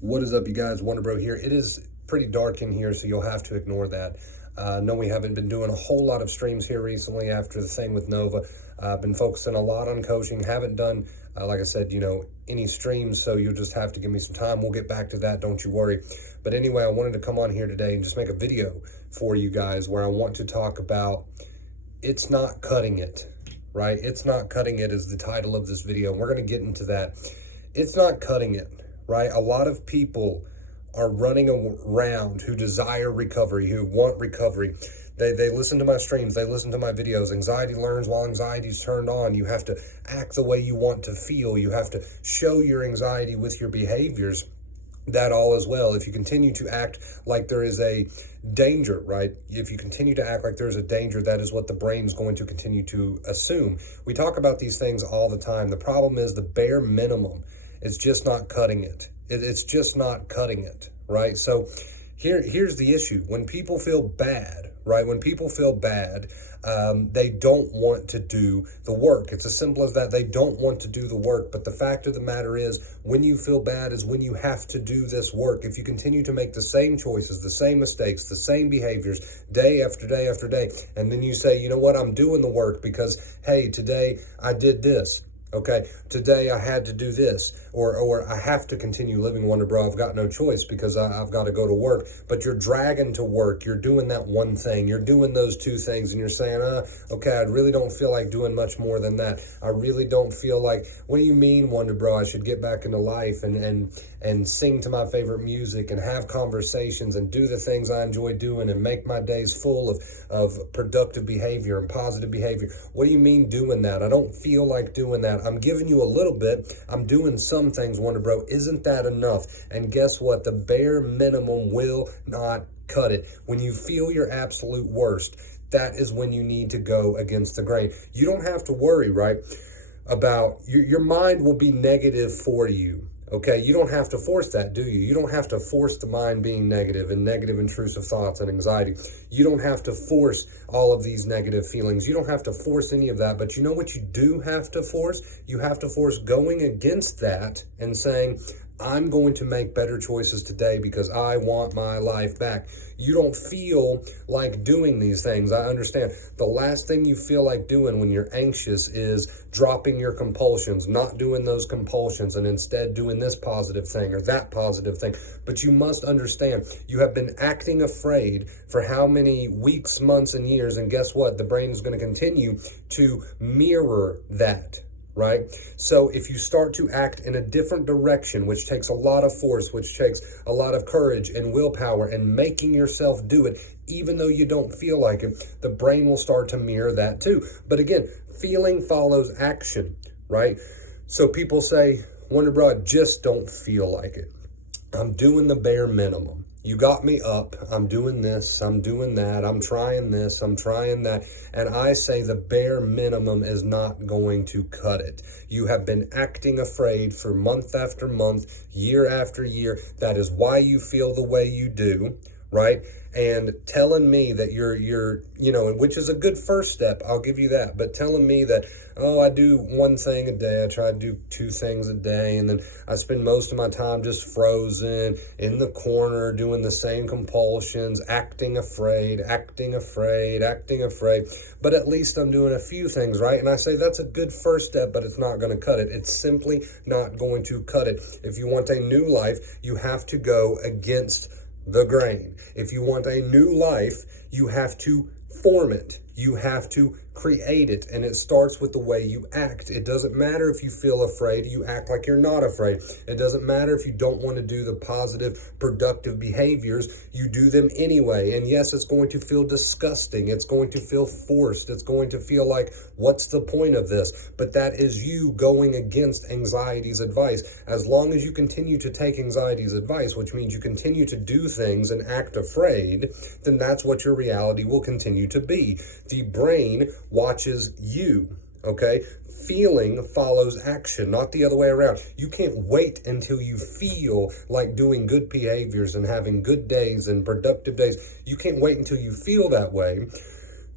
What is up, you guys? Wonder Bro here. It is pretty dark in here, so you'll have to ignore that. No, we haven't been doing a whole lot of streams here recently after the thing with Nova. I've been focusing a lot on coaching. Haven't done, like I said, any streams, so you'll just have to give me some time. We'll get back to that, don't you worry. But anyway, I wanted to come on here today and just make a video for you guys where I want to talk about it's not cutting it, right? It's not cutting it is the title of this video. We're going to get into that. It's not cutting it. Right? A lot of people are running around who desire recovery, who want recovery. They listen to my streams, they listen to my videos. Anxiety learns while anxiety's turned on. You have to act the way you want to feel. You have to show your anxiety with your behaviors. That all as well. If you continue to act like there is a danger, right? If you continue to act like there's a danger, that is what the brain's going to continue to assume. We talk about these things all the time. The problem is the bare minimum. It's just not cutting it. It's just not cutting it, right? So here's the issue. When people feel bad, right? When people feel bad, they don't want to do the work. It's as simple as that. They don't want to do the work. But the fact of the matter is, when you feel bad is when you have to do this work. If you continue to make the same choices, the same mistakes, the same behaviors, day after day after day, and then you say, you know what, I'm doing the work because, hey, today I did this. Okay, today I had to do this, or I have to continue living Wonder Bro. I've got no choice because I've got to go to work. But you're dragging to work. You're doing that one thing. You're doing those two things, and you're saying, okay, I really don't feel like doing much more than that. I really don't feel like, what do you mean, Wonder Bro? I should get back into life and sing to my favorite music and have conversations and do the things I enjoy doing and make my days full of productive behavior and positive behavior. What do you mean doing that? I don't feel like doing that. I'm giving you a little bit. I'm doing some things, Wonder Bro. Isn't that enough? And guess what? The bare minimum will not cut it. When you feel your absolute worst, that is when you need to go against the grain. You don't have to worry, right, about your mind will be negative for you. Okay, you don't have to force that, do you? You don't have to force the mind being negative and negative intrusive thoughts and anxiety. You don't have to force all of these negative feelings. You don't have to force any of that. But you know what you do have to force? You have to force going against that and saying, I'm going to make better choices today because I want my life back. You don't feel like doing these things. I understand. The last thing you feel like doing when you're anxious is dropping your compulsions, not doing those compulsions, and instead doing this positive thing or that positive thing. But you must understand, you have been acting afraid for how many weeks, months, and years, and guess what? The brain is going to continue to mirror that. Right? So if you start to act in a different direction, which takes a lot of force, which takes a lot of courage and willpower and making yourself do it, even though you don't feel like it, the brain will start to mirror that too. But again, feeling follows action, right? So people say, Wonder Bro, I just don't feel like it. I'm doing the bare minimum. You got me up. I'm doing this. I'm doing that. I'm trying this. I'm trying that. And I say the bare minimum is not going to cut it. You have been acting afraid for month after month, year after year. That is why you feel the way you do, right? And telling me that you're, which is a good first step, I'll give you that. But telling me that, oh, I do one thing a day, I try to do two things a day, and then I spend most of my time just frozen in the corner, doing the same compulsions, acting afraid. But at least I'm doing a few things, right? And I say that's a good first step, but it's not going to cut it. It's simply not going to cut it. If you want a new life, you have to go against the grain. If you want a new life, you have to form it. You have to create it, and it starts with the way you act. It doesn't matter if you feel afraid, you act like you're not afraid. It doesn't matter if you don't want to do the positive, productive behaviors, you do them anyway. And yes, it's going to feel disgusting. It's going to feel forced. It's going to feel like, what's the point of this? But that is you going against anxiety's advice. As long as you continue to take anxiety's advice, which means you continue to do things and act afraid, then that's what your reality will continue to be. The brain watches you, okay? Feeling follows action, not the other way around. You can't wait until you feel like doing good behaviors and having good days and productive days. You can't wait until you feel that way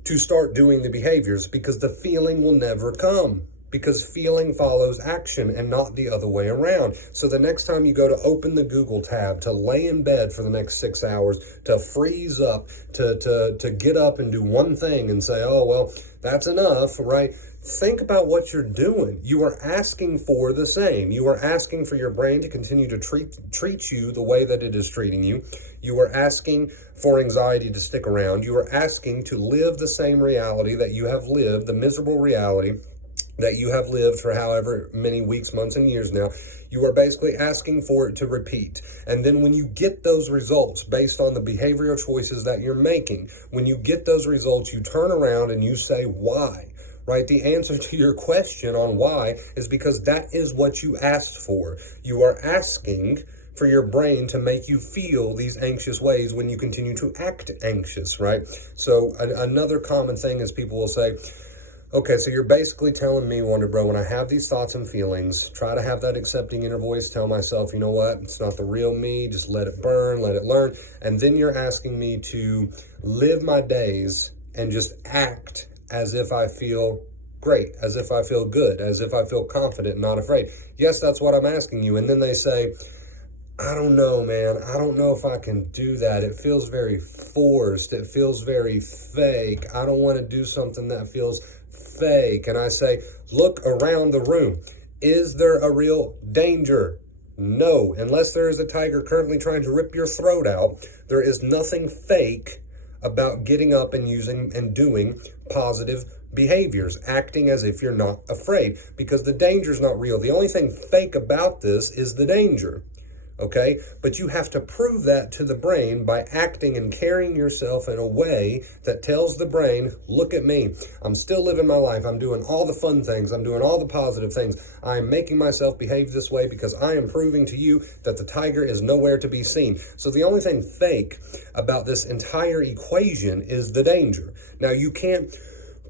to start doing the behaviors because the feeling will never come. because feeling follows action and not the other way around. So the next time you go to open the Google tab, to lay in bed for the next 6 hours, to freeze up, to get up and do one thing and say, oh, well, that's enough, right? Think about what you're doing. You are asking for the same. You are asking for your brain to continue to treat you the way that it is treating you. You are asking for anxiety to stick around. You are asking to live the same reality that you have lived, the miserable reality that you have lived for however many weeks, months, and years now. You are basically asking for it to repeat. And then when you get those results based on the behavioral choices that you're making, when you get those results, you turn around and you say, why? Right? The answer to your question on why is because that is what you asked for. You are asking for your brain to make you feel these anxious ways when you continue to act anxious, right? So another common thing is people will say, okay, so you're basically telling me, Wonder Bro, when I have these thoughts and feelings, try to have that accepting inner voice, tell myself, you know what, it's not the real me, just let it burn, let it learn. And then you're asking me to live my days and just act as if I feel great, as if I feel good, as if I feel confident and not afraid. Yes, that's what I'm asking you. And then they say, I don't know, man. I don't know if I can do that. It feels very forced. It feels very fake. I don't want to do something that feels fake. And I say, look around the room. Is there a real danger? No. Unless there is a tiger currently trying to rip your throat out, there is nothing fake about getting up and using and doing positive behaviors, acting as if you're not afraid, because the danger is not real. The only thing fake about this is the danger. Okay, but you have to prove that to the brain by acting and carrying yourself in a way that tells the brain, look at me, I'm still living my life, I'm doing all the fun things, I'm doing all the positive things, I'm making myself behave this way because I am proving to you that the tiger is nowhere to be seen. So the only thing fake about this entire equation is the danger. Now you can't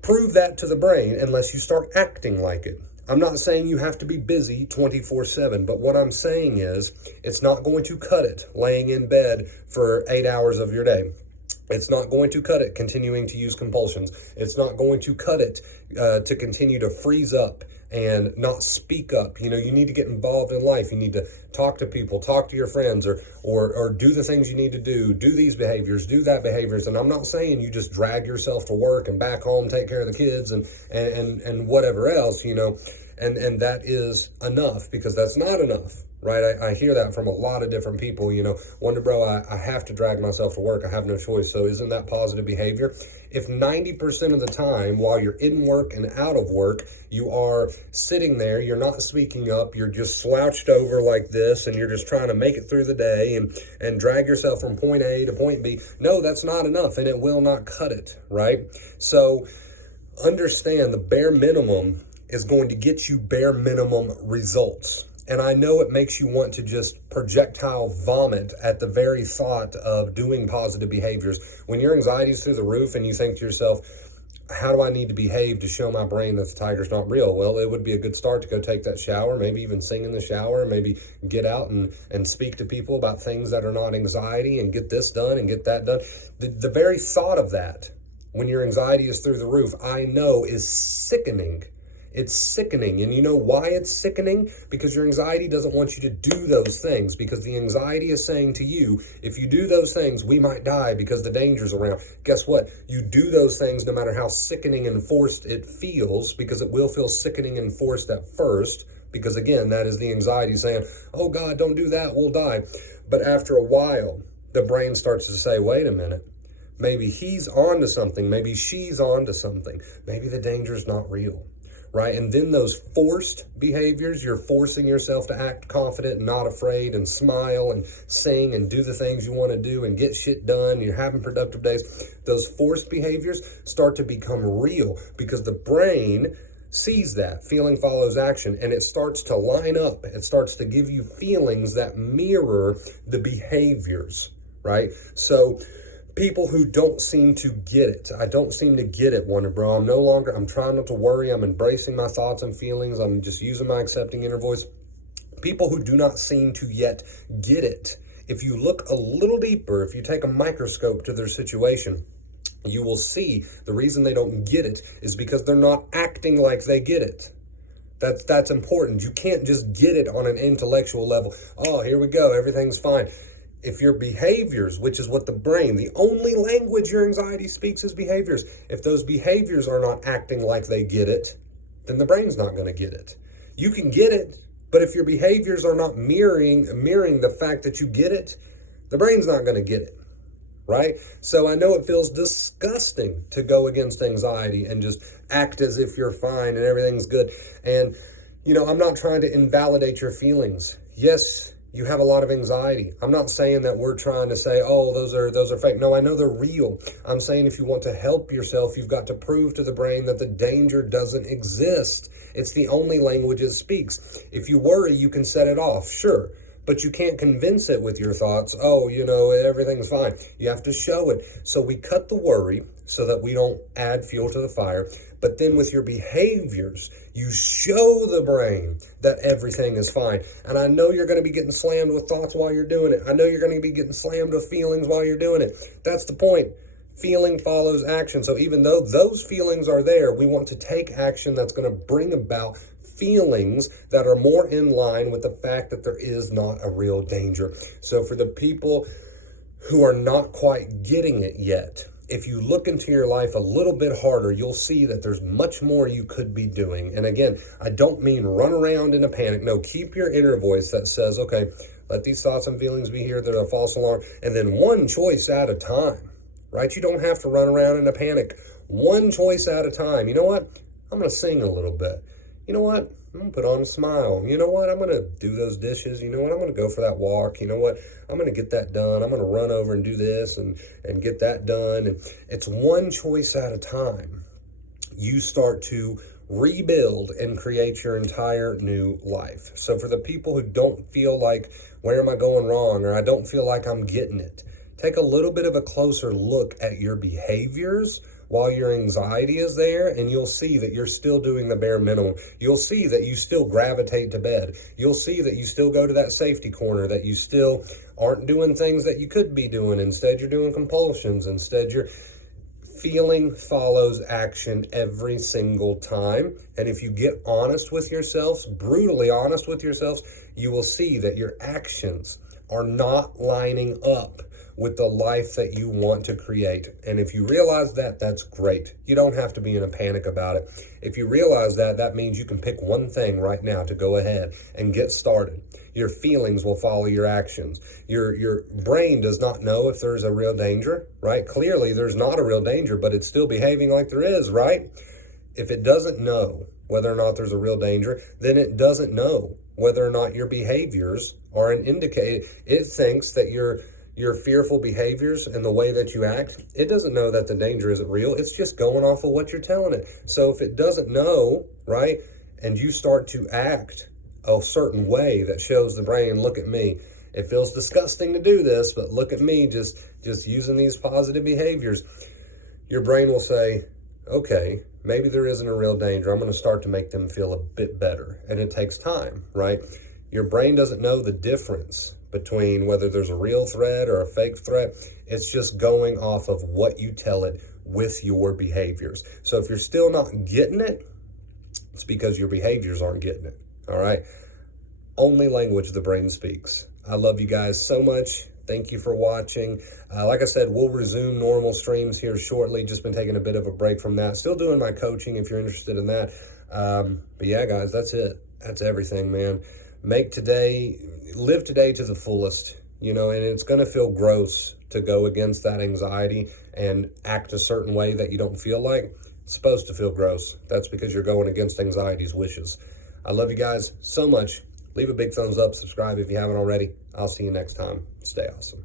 prove that to the brain unless you start acting like it. I'm not saying you have to be busy 24/7, but what I'm saying is it's not going to cut it laying in bed for 8 hours of your day. It's not going to cut it continuing to use compulsions. It's not going to cut it to continue to freeze up and not speak up. You know, you need to get involved in life. You need to talk to people, talk to your friends, or do the things you need to do these behaviors, do that behaviors. And I'm not saying you just drag yourself to work and back home, take care of the kids and whatever else, you know, and that is enough, because that's not enough. Right? I hear that from a lot of different people, you know, Wonder Bro, I have to drag myself to work. I have no choice. So isn't that positive behavior? If 90% of the time while you're in work and out of work, you are sitting there, you're not speaking up, you're just slouched over like this, and you're just trying to make it through the day and drag yourself from point A to point B, no, that's not enough, and it will not cut it, right? So understand the bare minimum is going to get you bare minimum results. And I know it makes you want to just projectile vomit at the very thought of doing positive behaviors. When your anxiety is through the roof and you think to yourself, how do I need to behave to show my brain that the tiger's not real? Well, it would be a good start to go take that shower, maybe even sing in the shower, maybe get out and speak to people about things that are not anxiety and get this done and get that done. The very thought of that, when your anxiety is through the roof, I know is sickening. It's sickening. And you know why it's sickening? Because your anxiety doesn't want you to do those things, because the anxiety is saying to you, if you do those things, we might die because the danger's around. Guess what? You do those things no matter how sickening and forced it feels, because it will feel sickening and forced at first, because again, that is the anxiety saying, oh God, don't do that, we'll die. But after a while, the brain starts to say, wait a minute, maybe he's on to something, maybe she's on to something, maybe the danger's not real. Right? And then those forced behaviors, you're forcing yourself to act confident and not afraid and smile and sing and do the things you want to do and get shit done. You're having productive days. Those forced behaviors start to become real, because the brain sees that feeling follows action, and it starts to line up. It starts to give you feelings that mirror the behaviors, right? So people who don't seem to get it. I don't seem to get it, Wonder Bro. I'm trying not to worry. I'm embracing my thoughts and feelings. I'm just using my accepting inner voice. People who do not seem to yet get it, if you look a little deeper, if you take a microscope to their situation, you will see the reason they don't get it is because they're not acting like they get it. That's important. You can't just get it on an intellectual level. Oh, here we go. Everything's fine. If your behaviors, which is what the brain, the only language your anxiety speaks is behaviors. If those behaviors are not acting like they get it, then the brain's not going to get it. You can get it, but if your behaviors are not mirroring the fact that you get it, the brain's not going to get it, right? So I know it feels disgusting to go against anxiety and just act as if you're fine and everything's good. And, I'm not trying to invalidate your feelings. Yes, you have a lot of anxiety. I'm not saying that we're trying to say, oh, those are fake. No, I know they're real. I'm saying if you want to help yourself, you've got to prove to the brain that the danger doesn't exist. It's the only language it speaks. If you worry, you can set it off, sure. But you can't convince it with your thoughts, oh, everything's fine. You have to show it. So we cut the worry so that we don't add fuel to the fire. But then with your behaviors, you show the brain that everything is fine. And I know you're going to be getting slammed with thoughts while you're doing it. I know you're going to be getting slammed with feelings while you're doing it. That's the point. Feeling follows action. So even though those feelings are there, we want to take action that's going to bring about feelings that are more in line with the fact that there is not a real danger. So for the people who are not quite getting it yet, if you look into your life a little bit harder, you'll see that there's much more you could be doing. And again, I don't mean run around in a panic. No, keep your inner voice that says, okay, let these thoughts and feelings be here. They're a false alarm. And then one choice at a time, right? You don't have to run around in a panic. One choice at a time. You know what? I'm going to sing a little bit. You know what? I'm going to put on a smile. You know what? I'm going to do those dishes. You know what? I'm going to go for that walk. You know what? I'm going to get that done. I'm going to run over and do this and get that done. And it's one choice at a time. You start to rebuild and create your entire new life. So for the people who don't feel like, where am I going wrong? Or I don't feel like I'm getting it. Take a little bit of a closer look at your behaviors while your anxiety is there, and you'll see that you're still doing the bare minimum. You'll see that you still gravitate to bed. You'll see that you still go to that safety corner, that you still aren't doing things that you could be doing. Instead, you're doing compulsions. Instead, you're feeling follows action every single time. And if you get honest with yourselves, brutally honest with yourselves, you will see that your actions are not lining up with the life that you want to create. And if you realize that, that's great. You don't have to be in a panic about it. If you realize that, that means you can pick one thing right now to go ahead and get started. Your feelings will follow your actions. Your brain does not know if there's a real danger, right? Clearly, there's not a real danger, but it's still behaving like there is, right? If it doesn't know whether or not there's a real danger, then it doesn't know whether or not your behaviors are an indicator. It thinks that your fearful behaviors and the way that you act, it doesn't know that the danger isn't real. It's just going off of what you're telling it. So if it doesn't know, right, and you start to act a certain way that shows the brain, look at me. It feels disgusting to do this, but look at me just using these positive behaviors. Your brain will say, okay, maybe there isn't a real danger. I'm going to start to make them feel a bit better. And it takes time, right? Your brain doesn't know the difference between whether there's a real threat or a fake threat. It's just going off of what you tell it with your behaviors. So if you're still not getting it, it's because your behaviors aren't getting it. All right. Only language the brain speaks. I love you guys so much. Thank you for watching. Like I said, we'll resume normal streams here shortly. Just been taking a bit of a break from that. Still doing my coaching if you're interested in that. But yeah, guys, that's it. That's everything, man. Live today to the fullest, and it's going to feel gross to go against that anxiety and act a certain way that you don't feel like. It's supposed to feel gross. That's because you're going against anxiety's wishes. I love you guys so much. Leave a big thumbs up, subscribe if you haven't already. I'll see you next time. Stay awesome.